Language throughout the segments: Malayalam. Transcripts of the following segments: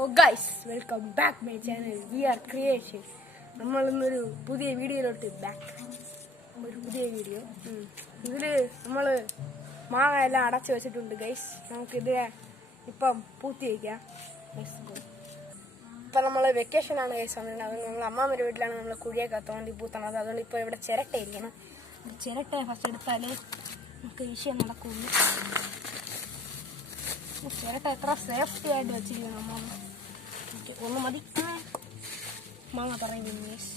So guys, welcome back my channel. We are Creation. നമ്മൾ ഇന്നൊരു പുതിയ വീഡിയോയിലോട്ട് ഒരു പുതിയ വീഡിയോ. ഇതില് നമ്മള് മാങ്ങ എല്ലാം അടച്ചു വെച്ചിട്ടുണ്ട് ഗൈസ്. നമുക്കിത് ഇപ്പം പൂത്തി വയ്ക്കാം. ഇപ്പം നമ്മൾ വെക്കേഷനാണ് ഗൈസ് വന്നത്. അത് നമ്മൾ അമ്മാമ്മയുടെ വീട്ടിലാണ് നമ്മൾ കുഴിയൊക്കെ കത്തോണ്ടി പൂത്തണത്. അതുകൊണ്ട് ഇപ്പോൾ ഇവിടെ ചിരട്ടയിരിക്കണം. ചിരട്ട ഫസ്റ്റ് എടുത്താൽ നമുക്ക് വിഷയം നടക്കുള്ളൂ. ചിരട്ട എത്ര സേഫ്റ്റി ആയിട്ട് വെച്ചിരിക്കണം അമ്മാമ്മ. ഒന്ന് മതി. മാങ്ങ പറയുന്നു ഗൈസ്.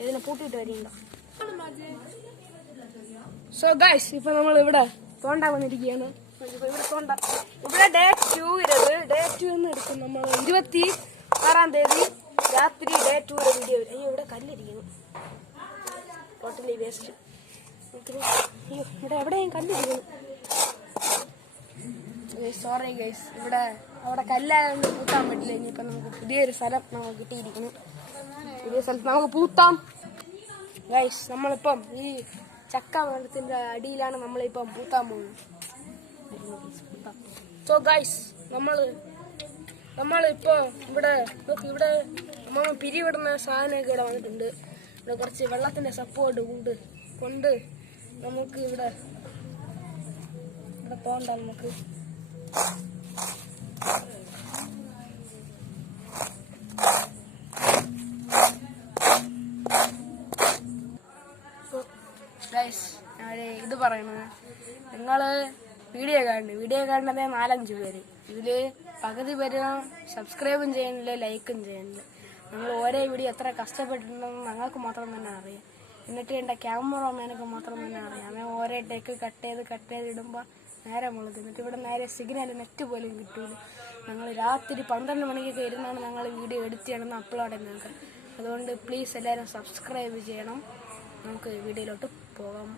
ഇതിനെ പൂട്ടിയിട്ട് വരികയുണ്ടോ? സോ ഗൈസ്, ഇപ്പൊ നമ്മൾ ഇവിടെ തോണ്ടാ വന്നിരിക്കുകയാണ്. ഇവിടെ ഡേ 2 എന്ന് എടുക്കും. നമ്മൾ 26-ാം തീയതി രാത്രി ഡേ 2 വീഡിയോ. അയ്യോ, ഇവിടെ കല്ലിരിക്കുന്നു. Totally waste. അയ്യോ, ഇവിടെ എവിടെയും കല്ലിരിക്കുന്നു. സോറി ഗൈസ്, അവിടെ കല്ലായതുകൊണ്ട് പൂത്താൻ പറ്റില്ല. ഇനിയിപ്പം നമുക്ക് പുതിയൊരു സ്ഥലം നമുക്ക് കിട്ടിയിരിക്കുന്നു. പുതിയ സ്ഥലത്ത് നമുക്ക് പൂത്താം ഗൈസ്. നമ്മളിപ്പം ഈ ചക്ക മരത്തിന്റെ അടിയിലാണ് നമ്മളിപ്പം പൂത്താൻ പോകുന്നത്. സോ ഗൈസ്, നമ്മളിപ്പോ ഇവിടെ നമ്മൾ പിരിവിടുന്ന സാധനമൊക്കെ ഇവിടെ വന്നിട്ടുണ്ട്. ഇവിടെ കുറച്ച് വെള്ളത്തിന്റെ സപ്പോർട്ട് കൊണ്ട് നമുക്ക് ഇവിടെ തോണ്ടാം. നമുക്ക് ഇത് പറയുന്നത്, നിങ്ങള് വീഡിയോ കാണുന്നത് 4-5 പേര്. ഇതില് പകുതി പേര് സബ്സ്ക്രൈബും ചെയ്യുന്നില്ല, ലൈക്കും ചെയ്യുന്നില്ല. നിങ്ങൾ ഓരോ വീഡിയോ എത്ര കഷ്ടപ്പെട്ടിട്ടുണ്ടെന്ന് ഞങ്ങൾക്ക് മാത്രം തന്നെ അറിയാം. എന്നിട്ട് എൻ്റെ ക്യാമറമാനൊക്കെ മാത്രം തന്നെ അറിയാം. അങ്ങനെ ഓരോ ടേക്ക് കട്ട് ചെയ്ത് ഇടുമ്പോൾ നേരെ മുളക്. എന്നിട്ട് ഇവിടെ നേരെ സിഗ്നൽ നെറ്റ് പോലും കിട്ടൂല. ഞങ്ങൾ രാത്രി 12 മണിക്കൊക്കെ ഇരുന്നാണ് ഞങ്ങൾ വീഡിയോ എഡിറ്റ് ചെയ്യണമെന്ന് അപ്ലോഡ് ചെയ്യുന്നത്. അതുകൊണ്ട് പ്ലീസ് എല്ലാവരും സബ്സ്ക്രൈബ് ചെയ്യണം. നമുക്ക് വീഡിയോയിലോട്ട് പോകാം.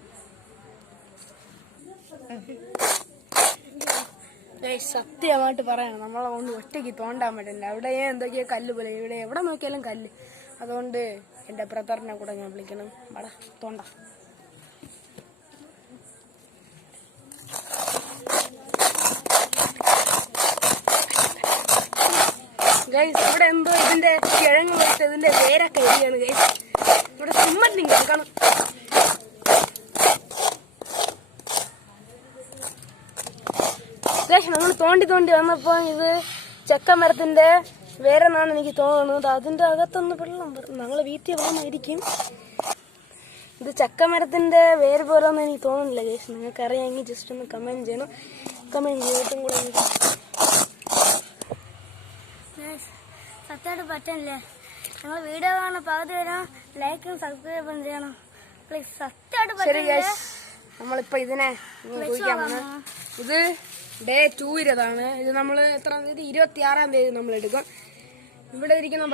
സത്യമായിട്ട് പറയണം, നമ്മളെ കൊണ്ട് ഒറ്റയ്ക്ക് തോണ്ടാൻ പറ്റില്ല. അവിടെ എന്തൊക്കെയോ കല്ല് പോലെ, ഇവിടെ എവിടെ നോക്കിയാലും കല്ല്. അതുകൊണ്ട് എൻ്റെ ബ്രദറിനെ കൂടെ ഞാൻ വിളിക്കണം. അവിടെ തോണ്ട. ഗൈസ്, ഇവിടെ എന്തോ ഇതിന്റെ കിഴങ്ങ് വെച്ച് ഇതിന്റെ വേരൊക്കെ എരിയാണ് ഗൈസ്. ഇവിടെ സിമ്മന്റിങ് കാണും. നമ്മൾ തോണ്ടി വന്നപ്പോ ഇത് ചക്കമരത്തിന്റെ വേരെന്നാണ് എനിക്ക് തോന്നുന്നത്. അതിന്റെ അകത്തൊന്ന് വെള്ളം വരും. ഞങ്ങള് വീട്ടിൽ വെള്ളമായിരിക്കും. ഇത് ചക്കമരത്തിന്റെ വേര് പോലെയൊന്നും എനിക്ക് തോന്നുന്നില്ല ഗൈസ്. നിങ്ങൾക്ക് അറിയാമെങ്കിൽ ജസ്റ്റ് ഒന്ന് കമന്റ് ചെയ്യണം. കമന്റ് ചെയ്തിട്ടും കൂടെ സത്യമായിട്ട് പറ്റില്ലേ? ഞങ്ങൾ വീഡിയോ കാണാൻ പകുതി വരാം. ലൈക്കും സബ്സ്ക്രൈബും ചെയ്യണം പ്ലീസ്. സത്യമായിട്ട് പറ്റില്ലേ? നമ്മളിപ്പോ ഇതിനെ കുഴിക്കാൻ പോകുന്നത്. ഇത് ഡേ 2 ഇത് നമ്മൾ എത്രാം തീയതി? 26-ാം തീയതി നമ്മൾ എടുക്കും. ഇവിടെ ഇരിക്കുന്ന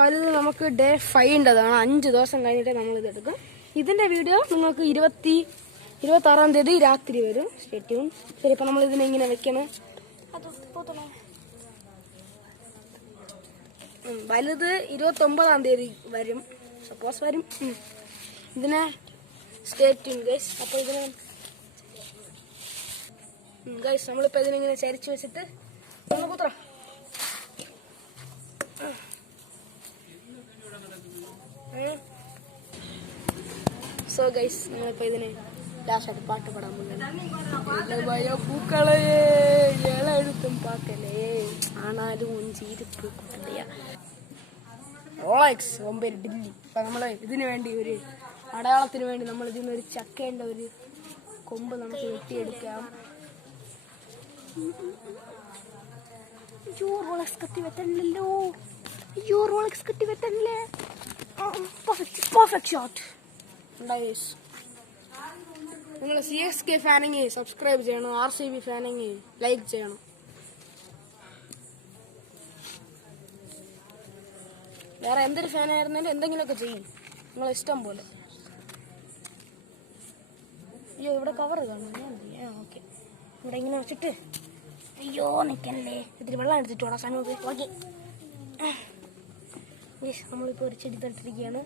വലുത് നമുക്ക് ഡേ 5-താണ്. 5 ദിവസം കഴിഞ്ഞിട്ട് നമ്മൾ ഇത് എടുക്കും. ഇതിന്റെ വീഡിയോ നിങ്ങൾക്ക് 26-ാം തീയതി രാത്രി വരും. Stay tune. ശരി, ഇപ്പൊ നമ്മൾ ഇതിനെ ഇങ്ങനെ വെക്കണം. വലുത് 29-ാം തീയതി വരും. സപ്പോസ് വരും. ഇതിനെ സ്റ്റേ ട്യൂൺ ഗൈസ്. അപ്പൊ ഇതിനെ ഗൈസ് നമ്മളിപ്പോ ഇതിനിങ്ങനെ ചരിച്ചു വെച്ചിട്ട് കൂത്രം. സോ ഗൈസ്, നമ്മളിപ്പോ ഇതിന് ലാസ്റ്റായിട്ട് പാട്ട് പാടാൻ പോകുന്നത്. പൂക്കളെ ഇളെഴുത്തും പാക്കലേ ആണാലും ഒഞ്ചിരിപ്പ് കുട്ടിയ റോളക്സ് ബോംബെ ഡില്ലി. അപ്പൊ നമ്മള് ഇതിനു വേണ്ടി ഒരു അടയാളത്തിന് വേണ്ടി നമ്മൾ ഇതിനൊരു ചക്കേന്റെ ഒരു കൊമ്പ് നമുക്ക് വെട്ടിയെടുക്കാം. റോളക്സ് കത്തി വെട്ടണല്ലോ. റോളക്സ് കത്തി വെട്ടണല്ലേ. Perfect shot. നിങ്ങൾ CSK ഫാനെങ്കിൽ സബ്സ്ക്രൈബ് ചെയ്യണം. RCB ഫാനെങ്കിൽ ലൈക്ക് ചെയ്യണം. വേറെ എന്തൊരു ഫാനായിരുന്നാലും എന്തെങ്കിലുമൊക്കെ ചെയ്യും, നിങ്ങളെ ഇഷ്ടം പോലെ. അയ്യോ, ഇവിടെ കവർ കാണും. ഓക്കെ, ഇവിടെ ഇങ്ങനെ വെച്ചിട്ട് അയ്യോ നിൽക്കല്ലേ. ഇതിൽ വെള്ളം എടുത്തിട്ട് വേണം സമയത്ത്. ഓക്കെ, നമ്മളിപ്പോൾ ഒരു ചെടി തട്ടിരിക്കുകയാണ്.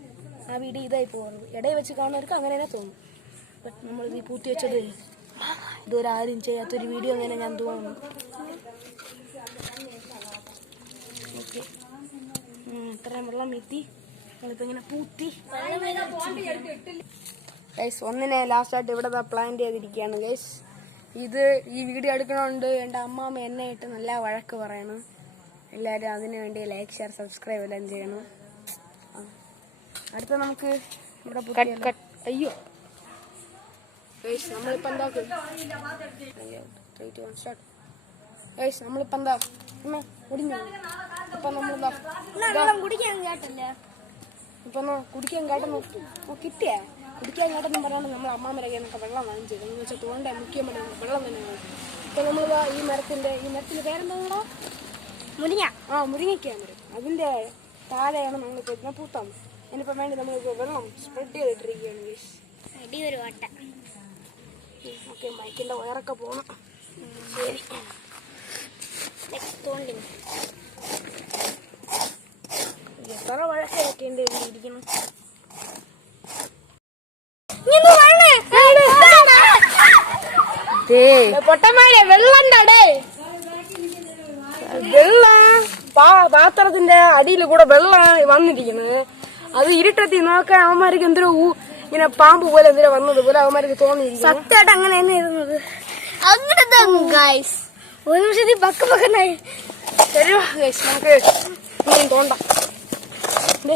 ആ വീഡിയോ ഇതായി പോകുന്നത്. ഇടയിൽ വെച്ച് കാണുന്നവർക്ക് അങ്ങനെ തന്നെ തോന്നും. ബട്ട് നമ്മളിത് പൂത്തി വെച്ചത് ഇതുവരെ ആരും ചെയ്യാത്തൊരു വീഡിയോ അങ്ങനെ ഞാൻ തോന്നുന്നു. ഓക്കെ, ഇത്രയും വെള്ളം വീത്തി നമ്മളിപ്പോൾ ഇങ്ങനെ പൂത്തി ഗൈസ്. ഒന്നിനെ ലാസ്റ്റായിട്ട് ഇവിടെ പ്ലാന്റ് ചെയ്തിരിക്കുകയാണ് ഗൈസ്. ഇത് ഈ വീഡിയോ എടുക്കണോണ്ട് എൻ്റെ അമ്മാമ്മ എന്നെ ഇട്ട് നല്ല വഴക്ക് പറയണം. എല്ലാവരും അതിനു വേണ്ടി ലൈക്ക് ഷെയർ സബ്സ്ക്രൈബ് എല്ലാം ചെയ്യണം. അടുത്ത നമുക്ക് ഇവിടെ അയ്യോ ഗൈസ്, നമ്മളിപ്പോൾ എന്താക്കും നമ്മളിപ്പോൾ എന്താ കുടിഞ്ഞു ഇപ്പം നമ്മളെന്താ കുടിക്കാൻ കേട്ടില്ല. ഇപ്പൊ കുടിക്കാൻ കേട്ടെന്ന് കിട്ടിയേ കുടിക്കാൻ കേട്ടെന്ന് പറഞ്ഞാൽ നമ്മൾ അമ്മാമരൊക്കെ എന്നൊക്കെ വെള്ളം വാങ്ങിച്ചത് എന്ന് വെച്ചാൽ തോണ്ട മുഖ്യം വെള്ളം തന്നെയാണ്. ഇപ്പൊ നമ്മൾ ഈ മരത്തിന്റെ പേരെന്താ? മുരിങ്ങ. മുരിങ്ങയ്ക്കാ മരം. അതിന്റെ താഴെയാണ് നമ്മളിപ്പോ ഇതിനെ പൂത്താം. അതിനിപ്പോ വേണ്ടി നമ്മളിപ്പോ വെള്ളം സ്പ്രെഡ് ചെയ്തിട്ടിരിക്കുകയാണ്. ഓക്കെ, ബൈക്കിന്റെ വയറൊക്കെ പോണം. ശരി, എത്ര വഴക്കൊക്കെ ഉണ്ട് ഇവിടെ ഇരിക്കണം. പൊട്ടന്മാരെ വെള്ളം പാത്രത്തിന്റെ അടിയിൽ കൂടെ വെള്ളമാണ് വന്നിരിക്കുന്നത്. അത് ഇരുട്ടത്തി നോക്കാൻ അവന്മാർക്ക് എന്തോ ഇങ്ങനെ പാമ്പ് പോലെ എന്തിനാ വന്നത് പോലെ അവന്മാർക്ക് തോന്നിയിരിക്കും. സത്യമായിട്ട് അങ്ങനെ തന്നെ ഇരുന്നത്. അങ്ങനത്തെ ഒരു നിമിഷത്തിൽ പക്കനായി തരുവാ ഗൈസ്. നമുക്ക് തോണ്ട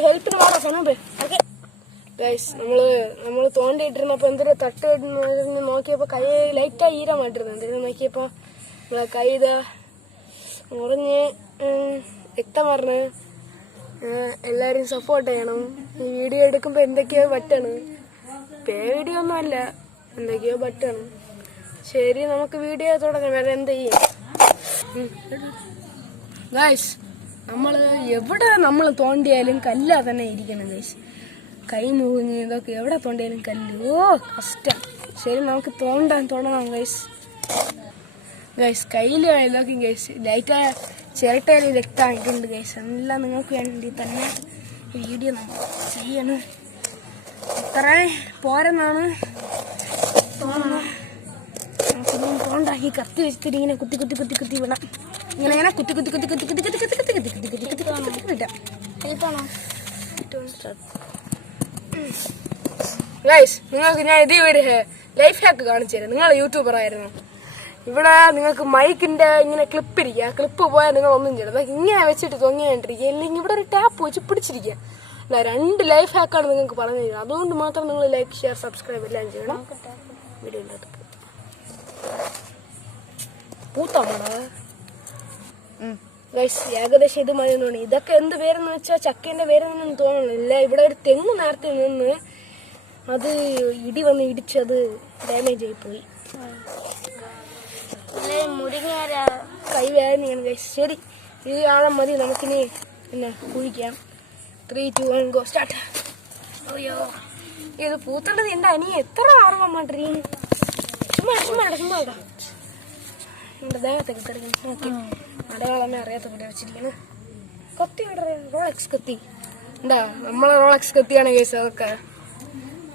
ഹെൽപ്പിന് വേണം സമയം. ഗൈസ്, നമ്മള് തോണ്ടിയിട്ടിരുന്നപ്പോ എന്തൊരു തട്ട് നോക്കിയപ്പോ കൈ ലൈറ്റായി ഈരമായിട്ടിരുന്നു. എന്തിനാ നോക്കിയപ്പോ നമ്മളെ കൈ ഇതാ മുറിഞ്ഞ് രക്തം പറഞ്ഞ്. എല്ലാരും സപ്പോർട്ട് ചെയ്യണം. ഈ വീഡിയോ എടുക്കുമ്പോ എന്തൊക്കെയോ ബട്ടാണ്, പേടിയൊന്നും അല്ല, എന്തൊക്കെയോ ബട്ടാണ്. ശരി, നമുക്ക് വീഡിയോ തുടങ്ങാം. വേറെ എന്ത് ചെയ്യും ഗൈസ്? നമ്മള് എവിടെ നമ്മൾ തോണ്ടിയാലും കല്ലാ തന്നെ ഇരിക്കണം ഗൈസ്. കൈ മുറിഞ്ഞ് ഇതൊക്കെ എവിടെ തോണ്ടിയാലും കല്ല്. കഷ്ടം. ശരി, നമുക്ക് തുടങ്ങാം ഗൈസ്. കയ്യില് ഇതൊക്കെ ഗൈസ് ലൈറ്റായ ചിരട്ടയിൽ രക്തമായിട്ടുണ്ട് ഗൈസ്. എല്ലാം നിങ്ങൾക്ക് വേണ്ടി തന്നെ വീഡിയോ നമ്മൾ ചെയ്യണം. ഇത്രയും പോരെന്നാണ് തോന്നുന്നത്. നമുക്കിന്നും തോണ്ടാക്കി കത്തി വെച്ചിട്ട് ഇങ്ങനെ കുത്തി വിടാം. ഇങ്ങനെ കുത്തി ഗൈസ്, നിങ്ങൾക്ക് ഞാൻ ഇതേ ഒരു ലൈഫ് ഹാക്ക് കാണിച്ചു തരാം. നിങ്ങൾ യൂട്യൂബർ ആയിരുന്നു. ഇവിടെ നിങ്ങൾക്ക് മൈക്കിന്റെ ഇങ്ങനെ ക്ലിപ്പ് ഇരിക്കുക. ക്ലിപ്പ് പോയാൽ നിങ്ങൾ ഒന്നും ചെയ്യണം. ഇങ്ങനെ വെച്ചിട്ട് തൊങ്ങിയാണ്ടിരിക്കുക, അല്ലെങ്കിൽ ഇവിടെ ഒരു ടാപ്പ് വെച്ച് പിടിച്ചിരിക്കുക. അല്ല, 2 ലൈഫ് ഹാക്കാണ് നിങ്ങൾക്ക് പറഞ്ഞു തരുന്നത്. അതുകൊണ്ട് മാത്രം നിങ്ങൾ ലൈക്ക് ഷെയർ സബ്സ്ക്രൈബ് എല്ലാം ചെയ്യണം. വീഡിയോ പൂത്താണോ ഗൈസ്? ഏകദേശം ഇത് മതി തോന്നി. ഇതൊക്കെ എന്ത് പേരെന്ന് വെച്ചാൽ ചക്കേന്റെ പേരെന്നൊന്നും തോന്നണില്ല. ഇവിടെ ഒരു തെങ്ങ് നേരത്തെ നിന്ന് അത് ഇടി വന്ന് ഇടിച്ചത് ഡാമേജ് ആയിപ്പോയി. കൈ വേദനയാണ് ഗൈസ്. ശരി, ഈ ആഴം മതി. നമുക്കിനി പിന്നെ കുഴിക്കാം. 3, 2, 1 ഗോ സ്റ്റാർട്ട്. അയ്യോ, ഇത് പൂത്തേണ്ടത് എന്റെ അനിയ എത്ര ആർവം മാട്ടിരി. ചുമ്മാ എന്റെ ദേഹത്തൊക്കെ തെറിക്കണം. ഓക്കെ, അടയാളമേ അറിയാത്ത പോലെ വെച്ചിരിക്കുന്നു. കത്തി റോളക്സ് കത്തി എന്താ? നമ്മളെ റോളക്സ് കത്തിയാണ് കേസ്. അതൊക്കെ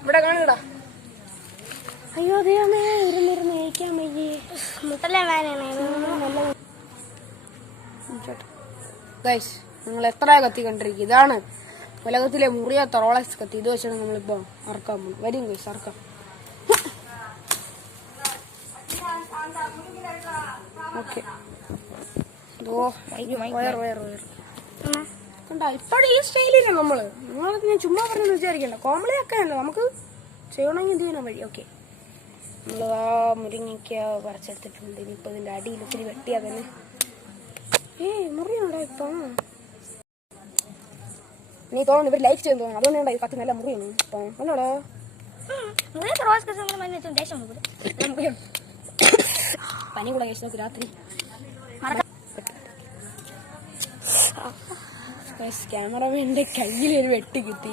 ഇവിടെ കാണുകടാ. അയ്യോ ദൈവമേ, ഇരുന്നിരുന്ന് കഴിക്കാൻ വയ്യേ. മുട്ടല്ലേ വേനയാണ്. ഗൈസ്, നിങ്ങൾ എത്ര കത്തി കണ്ടിരിക്കും? ഇതാണ് ഉലകത്തിലെ മുറിയാത്ത റോളക്സ് കത്തി. ഇത് വെച്ചാണ് നമ്മളിപ്പോ അറക്കാൻ പോകും. വരും ഗൈസ്, അറക്കാം. ഓക്കെ, കണ്ടാ ഇപ്പഴേ ഈ സ്റ്റൈലില്ല. നിങ്ങൾ ചുമ്മാ പറഞ്ഞെന്ന് വിചാരിക്കണ്ട. കോമഡി ഒക്കെ അല്ല, നമുക്ക് ചെയ്യണമെങ്കിൽ ഇത് ചെയ്യാൻ വഴി. ഓക്കെ, നമ്മൾ മുരിങ്ങയ്ക്ക പറിച്ചെടുത്തിട്ടുണ്ട്. ഇനിയിപ്പോൾ ഇതിന്റെ അടിയിൽ ഇത്തിരി വെട്ടിയാ തന്നെ മുറിയാണോ ഇപ്പൊ? നീ തോന്നുന്നു ഇവർ ലൈഫ് ചെയ്യുന്നു തോന്നുന്നു. അതുകൊണ്ടാണ് ഈ കത്തി നല്ല മുറിയാണ് ഇപ്പൊ. അല്ലോടോ പനി കൂടെ കഴിച്ചു നോക്ക് രാത്രി. ക്യാമറമാന്റെ കയ്യിലൊരു വെട്ട് കിട്ടി.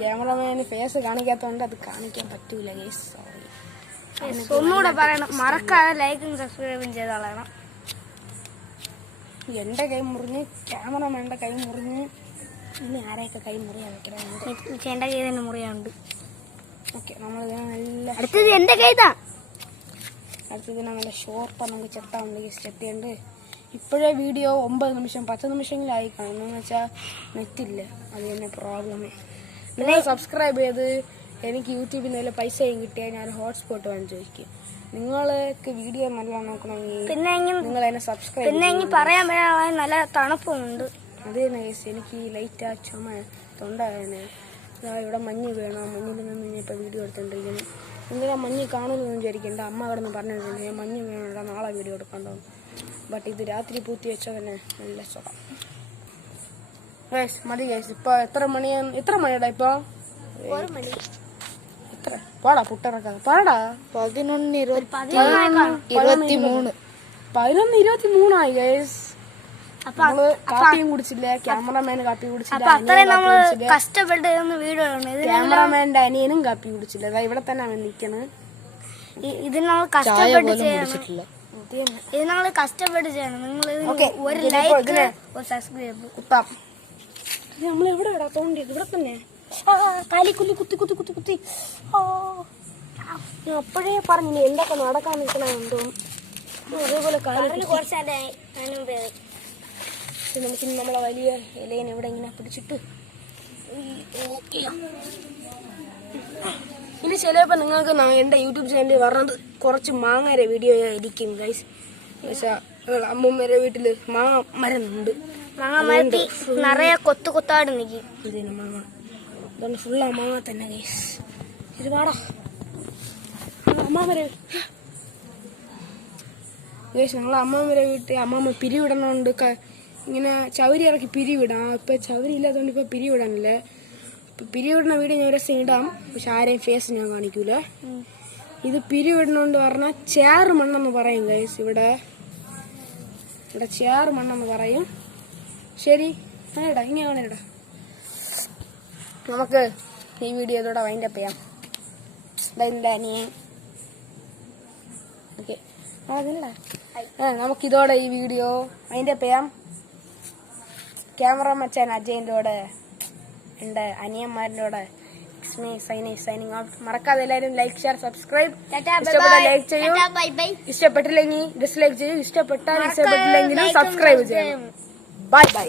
ക്യാമറമാന് ഫേസ് കാണിക്കാത്തോണ്ട് അത് കാണിക്കാൻ പറ്റൂല ഗൈസ്. ഒന്നുകൂടെ പറയണം, മറക്കാതെ ലൈക്കും സബ്സ്ക്രൈബും ചെയ്തോളണം. എന്റെ കൈ മുറിഞ്ഞ്, ക്യാമറമാന്റെ കൈ മുറിഞ്ഞ്, ഇനി ആരെയൊക്കെ കൈ മുറിയാൻ വെക്കണം. എന്റെ കൈ തന്നെ മുറിയാണ്ട്. ഓക്കെ, നമ്മൾ നല്ല അടുത്തത് എന്റെ കൈതാ. അടുത്തതിനെ നല്ല ഷോർട്ടാണ്. നമുക്ക് ചെത്താറുണ്ട്. ചെത്തിയുണ്ട് ഇപ്പോഴേ വീഡിയോ 9 നിമിഷം 10 നിമിഷങ്ങളായി കാണുന്നു എന്ന് വെച്ചാൽ നെറ്റില്ല, അത് തന്നെ പ്രോബ്ലമേ. നിങ്ങൾ സബ്സ്ക്രൈബ് ചെയ്ത് എനിക്ക് യൂട്യൂബിൽ നിന്ന് പൈസയും കിട്ടിയാൽ ഞാൻ ഹോട്ട്സ്പോട്ട് വേണം ചോദിക്കും. നിങ്ങൾക്ക് വീഡിയോ നല്ല നോക്കണമെങ്കിൽ പിന്നെ നിങ്ങൾ എന്നെ സബ്സ്ക്രൈബ്. പിന്നെ പറയാൻ പറയാൻ നല്ല തണുപ്പുണ്ട്. അത് തന്നെ ഗൈസ്, എനിക്ക് ലൈറ്റാ ചുമ തൊണ്ട വേദന. ഇവിടെ മഞ്ഞ് വീണോ, മഞ്ഞിൽ നിന്ന് ഞാൻ ഇപ്പോൾ വീഡിയോ എടുത്തോണ്ടിരിക്കുന്നു. എന്തിനാ മഞ്ഞ് കാണുമെന്ന് വിചാരിക്കും. അമ്മ അവിടെ നിന്ന് പറഞ്ഞിട്ടുണ്ട് ഞാൻ മഞ്ഞ് വീണോടാ നാളെ വീഡിയോ എടുക്കണ്ടോ. ബട്ട് ഇത് രാത്രി പൂത്തി വെച്ചാൽ തന്നെ നല്ല സുഖം. ഗൈസ് മതി ഗൈസ്. ഇപ്പോൾ എത്ര മണിയാടാ ഇപ്പോൾ? 1 മണി. എത്ര പാടാ പുട്ടിറക്കാതെ പാടാ? 11:23 ഗൈസ്. നമ്മള് കാപ്പിയും കുടിച്ചില്ല, ക്യാമറമാൻ കാപ്പി കുടിച്ചില്ല, കഷ്ടപ്പെട്ട് വീഡിയോ. ക്യാമറമാന്റെ അനിയനും കാപ്പി കുടിച്ചില്ല. അതാ ഇവിടെ തന്നെ അവൻ നിൽക്കണ്. ഇത് നമ്മൾ കഷ്ടപ്പെട്ട് ചെയ്യണം. ഇത് നമ്മൾ കഷ്ടപ്പെട്ട് ചെയ്യണം. നിങ്ങൾ ഒരു ലൈക്ക്, ഒരു സബ്സ്ക്രൈബ് കുത്താം. നമ്മൾ എവിടെ ഇടാ തോണ്ടിയത്? ഇവിടെ തന്നെ കാലിക്കുല്ലി കുത്തി കുത്തി കുത്തി കുത്തി. ഞാൻ അപ്പോഴേ പറഞ്ഞു എന്തൊക്കെ നടക്കാൻ നിൽക്കണമെന്തോ. അതേപോലെ കാലിൽ നമുക്കിനി നമ്മളെ വലിയ ഇലയിനെ ഇവിടെ ഇങ്ങനെ പിടിച്ചിട്ട് ഇനി ചിലപ്പോൾ നിങ്ങൾക്ക് എൻ്റെ യൂട്യൂബ് ചാനലിൽ പറഞ്ഞത് കുറച്ച് മാങ്ങയുടെ വീഡിയോ ആയിരിക്കും ഗൈസ്. അമ്മൂമ്മയുടെ വീട്ടില് മാങ്ങ മരമുണ്ട്. മാങ്ങ മരത്തി നിറയെ കൊത്തു കൊത്താട് നിൽക്കും. ഇതിന് മാങ്ങ അതുകൊണ്ട് ഫുള്ളാ മാങ്ങ തന്നെ ഗൈസ്. ഇത് പാടാ അമ്മാമരെ ഗൈസ്. ഞങ്ങൾ അമ്മാമരെ വീട്ടിൽ അമ്മാമ്മ പിരിവിടണോണ്ട് ഇങ്ങനെ ചവരി ഇറക്കി പിരിവിടാം. ഇപ്പം ചവരി ഇല്ലാത്തതുകൊണ്ട് ഇപ്പോൾ പിരിവിടാനില്ലേ. ഇപ്പം പിരിവിടുന്ന വീഡിയോ ഞാൻ ഒരു ദിവസം ഇടാം, പക്ഷെ ആരെയും ഫേസ് ഞാൻ കാണിക്കൂല. ഇത് പിരിവിടണോണ്ട് പറഞ്ഞാൽ ചേറ് മണ്ണെന്ന് പറയും ഗൈസ്. ഇവിടെ ചേറ് മണ്ണെന്ന് പറയും. ശരി ഇടാ, ഇങ്ങനെ ഇടാ. നമുക്ക് ഈ വീഡിയോ ഇതോടെ വൈൻഡപ്പ് ചെയ്യാം. ഇതെൻ്റെ അനിയൻ. ഓക്കെ അതല്ലേ നമുക്കിതോടെ ഈ വീഡിയോ വൈൻഡപ്പ് ചെയ്യാം. ക്യാമറ മച്ചാൻ അജയൻ്റെ കൂടെ എൻ്റെ അനിയന്മാരുടെ കൂടെ സൈനിങ് ഔട്ട്. മറക്കാതെ എല്ലാവരും ലൈക്ക് ഷെയർ സബ്സ്ക്രൈബ്. ഇഷ്ടപ്പെട്ട ലൈക്ക് ചെയ്യൂ, ഇഷ്ടപ്പെട്ടില്ലെങ്കിൽ ഡിസ്ലൈക്ക് ചെയ്യൂ, ഇഷ്ടപ്പെട്ടില്ലെങ്കിലും സബ്സ്ക്രൈബ് ചെയ്യണം. Bye bye.